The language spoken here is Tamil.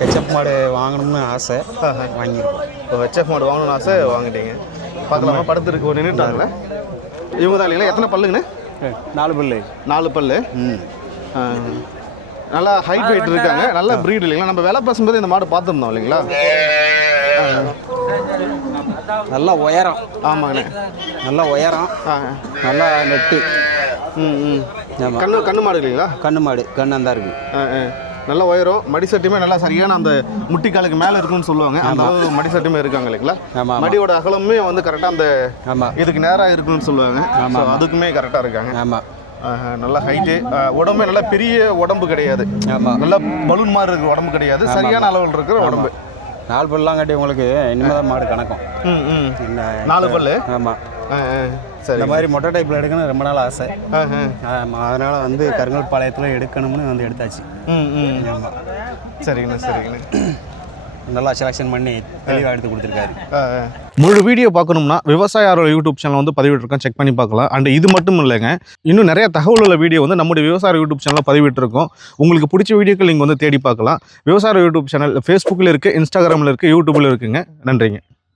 ஹெச்எஃப் மாடு வாங்கணும்னு ஆசை, வாங்கியிருக்கோம். இப்போ ஹெச்எஃப் மாடு வாங்கணும்னு ஆசை வாங்கிட்டீங்க. பார்க்கலாமா? படுத்துருக்கு நின்றுட்டாங்களே இவங்க தான் இல்லைங்களா? எத்தனை பல்லுங்கண்ணே? 4 பல்லு. 4 பல்லு. நல்லா ஹைட் வெயிட் இருக்காங்க, நல்ல ப்ரீட் இல்லைங்களா? நம்ம விலை பேசும்போது இந்த மாடு பார்த்துருந்தோம் இல்லைங்களா? நல்லா உயரம். ஆமாங்கண்ணே, நல்லா உயரம், நல்லா நெட்டு. கண்ணு மாடு இல்லைங்களா? கண்ணு மாடு, கண்ணு தான் இருக்குது. நல்ல உயரம், மடிசட்டுமே நல்லா சரியான அந்த முட்டிக்காலுக்கு மேலே இருக்குன்னு சொல்லுவாங்க. அந்த அளவு மடிசட்டுமே இருக்காங்க இல்லைங்களா? மடியோட அகலமே வந்து கரெக்டாக அந்த இதுக்கு நேராக இருக்குன்னு சொல்லுவாங்க. அதுக்குமே கரெக்டாக இருக்காங்க. ஆமாம், நல்லா ஹைட்டு, உடம்பே நல்லா பெரிய உடம்பு கிடையாது, நல்லா பலூன் மாதிரி இருக்கிற உடம்பு கிடையாது, சரியான அளவில் இருக்கிற உடம்பு. 4 பல்லாம் கட்டி உங்களுக்கு இனிமேல் மாடு கணக்கும். 4 பல்லு. ஆமாம், சரி. இந்த மாதிரி மொட்டை டைப்பில் எடுக்கணும் ரொம்ப நாள் ஆசை. அதனால் வந்து கருங்கல் பாளையத்தில் எடுக்கணும்னு வந்து எடுத்தாச்சு. ஆமாம், சரிங்கண்ணா, சரிங்கண்ணா. நல்லா செலெக்ஷன் பண்ணி தெளிவாக எடுத்து கொடுத்துருக்காரு. முழு வீடியோ பார்க்கணும்னா விவசாய ஆர்வலர் யூடியூப் சேனல் வந்து பதிவிட்டிருக்கோம், செக் பண்ணி பார்க்கலாம். அண்ட் இது மட்டும் இல்லைங்க, இன்னும் நிறைய தகவல் உள்ள வீடியோ வந்து நம்முடைய விவசாய யூடியூப் சேனலில் பதிவிட்டிருக்கோம். உங்களுக்கு பிடிச்ச வீடியோக்கள் நீங்கள் வந்து தேடி பார்க்கலாம். விவசாய யூடியூப் சேனல் ஃபேஸ்புக்கில் இருக்குது, இன்ஸ்டாகிராமில் இருக்குது, யூடியூப்பில் இருக்குங்க. நன்றிங்க.